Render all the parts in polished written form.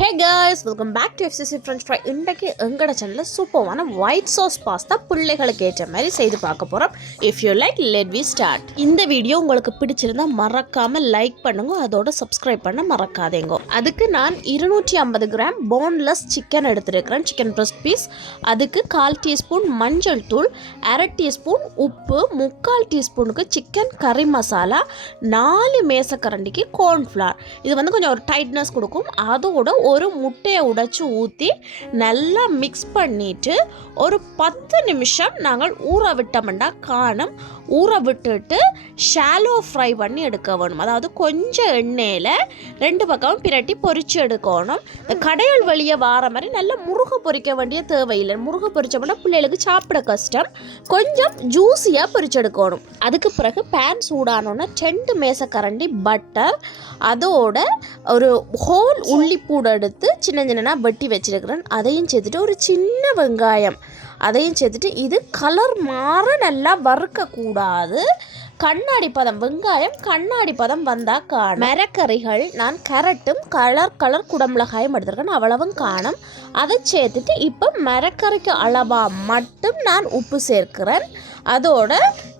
Hey guys, welcome back to FCC French Fry. இன்றைக்கு எங்கட சேனல்ல சூப்பரான ஒயிட் சாஸ் பாஸ்தா பிள்ளைகளுக்கு ஏற்ற மாதிரி செய்து பார்க்க போறோம். If you like, let me start. இந்த வீடியோ உங்களுக்கு பிடிச்சிருந்தா மறக்காம லைக் பண்ணுங்க, அதோட சப்ஸ்கிரைப் பண்ண மறக்காதீங்க. அதுக்கு நான் 250 கிராம் போன்லெஸ் சிக்கன் எடுத்துருக்கிறேன், சிக்கன் பிரஸ்ட் பீஸ். அதுக்கு 1/4 டீஸ்பூன் மஞ்சள் தூள், 1/2 டீஸ்பூன் உப்பு, 3/4 டீஸ்பூனுக்கு சிக்கன் கறி மசாலா, 4 மேசக்கரண்டிக்கு கார்ன்ஃப்ளவர். இது வந்து கொஞ்சம் ஒரு டைட்னஸ் கொடுக்கும். அதோட ஒரு முட்டையை உடைச்சு ஊற்றி நல்லா மிக்ஸ் பண்ணிவிட்டு ஒரு 10 நிமிஷம் நாங்கள் ஊற விட்டோம்னா காணும். ஊற விட்டுட்டு ஷாலோ ஃப்ரை பண்ணி எடுக்க வேணும். அதாவது கொஞ்சம் எண்ணெயில் 2 பக்கமும் பிரட்டி பொரித்து எடுக்கணும். இந்த கடையல் வழியை வார மாதிரி நல்லா முருகை பொரிக்க வேண்டிய தேவையில்லை. முருகை பொரிச்சோம்னா பிள்ளைகளுக்கு சாப்பிட கஷ்டம். கொஞ்சம் ஜூஸியாக பொரிச்செடுக்கணும். அதுக்கு பிறகு பேன் சூடானோன்னா 2 மேசக்கரண்டி பட்டர், அதோட ஒரு ஹோல் உள்ளிப்பூடு எடுத்து சின்ன சின்னதாக வெட்டி வச்சிருக்கிறேன். அதையும் சேர்த்துட்டு ஒரு சின்ன வெங்காயம் அதையும் சேர்த்துட்டு, இது கலர் மாற நல்லா வறுக்கக்கூடாது. கண்ணாடி பதம், வெங்காயம் கண்ணாடி பதம் வந்தால் காணும். மரக்கறிகள் நான் கேரட்டும் கலர் குடமிளகாயும் எடுத்துருக்கேன், அவ்வளவும் காணும். அதை சேர்த்துட்டு இப்போ மரக்கறிக்கு அளவாக மட்டும் நான் உப்பு சேர்க்கிறேன். அதோட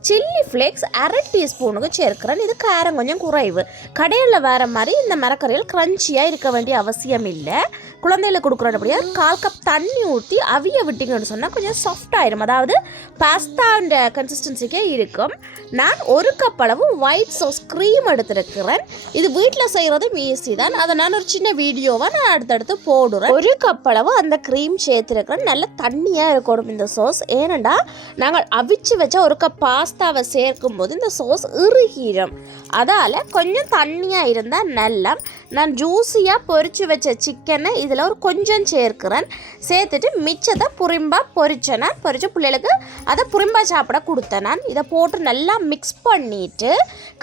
சில்லி ஃப்ளேக்ஸ் 1/2 டீஸ்பூனுக்கு சேர்க்கிறேன். இது காரம் கொஞ்சம் குறைவு. கடையில் வேறு மாதிரி இந்த மரக்கறிகள் க்ரன்ச்சியாக இருக்க வேண்டிய அவசியம் இல்லை. குழந்தைகளுக்கு கொடுக்குறபடியா 1/4 கப் தண்ணி ஊற்றி அவிய விட்டிங்கன்னு சொன்னால் கொஞ்சம் சாஃப்ட் ஆகிடும். அதாவது பாஸ்தாண்ட கன்சிஸ்டன்சிக்கே இருக்கும். நான் 1 கப் அளவு ஒயிட் சாஸ் க்ரீம் எடுத்துருக்கிறேன். இது வீட்டில் செய்கிறதும் ஈஸி தான். அதை நான் ஒரு சின்ன வீடியோவை நான் அடுத்தடுத்து போடுறேன். 1 கப் அளவு அந்த க்ரீம் சேர்த்துருக்கிறேன். நல்ல தண்ணியாக இருக்கணும் இந்த சாஸ். ஏனெண்டா நாங்கள் அவிச்சு வச்ச 1 கப் பாஸ்தாவை சேர்க்கும் போது இந்த சாஸ் இறுகிடும். அதால் கொஞ்சம் தண்ணியாக இருந்தால் நல்லா. நான் ஜூஸியாக பொரித்து வச்ச சிக்கனை இதில் ஒரு கொஞ்சம் சேர்க்கிறேன். சேர்த்துட்டு மிச்சத்தை புரிம்பா பொரிச்சேன். நான் பொரிச்ச பிள்ளைகளுக்கு அதை புரிம்பா சாப்பிட கொடுத்தேன். நான் இதை போட்டு நல்லா மிக்ஸ் பண்ணிவிட்டு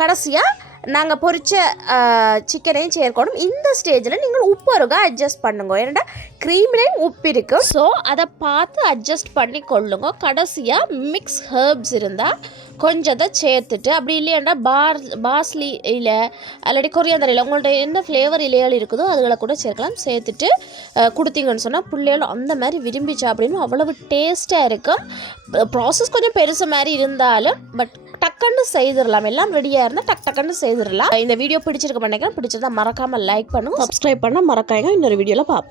கடைசியாக நாங்கள் பொரித்த சிக்கனையும் சேர்க்கணும். இந்த ஸ்டேஜில் நீங்கள் உப்பு இருக்கா அட்ஜஸ்ட் பண்ணுங்க. ஏன்னா க்ரீம்லேயும் உப்பு இருக்கும். ஸோ அதை பார்த்து அட்ஜஸ்ட் பண்ணி கொள்ளுங்க. கடைசியாக மிக்ஸ் ஹெர்ப்ஸ் இருந்தால் கொஞ்சத்தை சேர்த்துட்டு, அப்படி இல்லையாண்டா பார்ஸ்லி இலை அல்லாடி கொரியாந்தர் இலை, உங்கள்ட்ட என்ன ஃப்ளேவர் இலைகள் இருக்குதோ அதுகளை கூட சேர்க்கலாம். சேர்த்துட்டு கொடுத்தீங்கன்னு சொன்னால் பிள்ளைகள் அந்த மாதிரி விரும்பிச்சா அப்படின்னு அவ்வளவு டேஸ்ட்டாக இருக்கும். ப்ராசஸ் கொஞ்சம் பெருசு மாதிரி இருந்தாலும் பட் டக்குன்னு செய்திடலாம். எல்லாம் ரெடியாக இருந்தால் டக்குன்னு செய்திடலாம். இந்த வீடியோ பிடிச்சிருக்க மாட்டேங்கிறேன். பிடிச்சிருந்தா மறக்காமல் லைக் பண்ணுங்க, சப்ஸ்கிரைப் பண்ண மறக்காங்க. இன்னொரு வீடியோவில் பார்ப்போம்.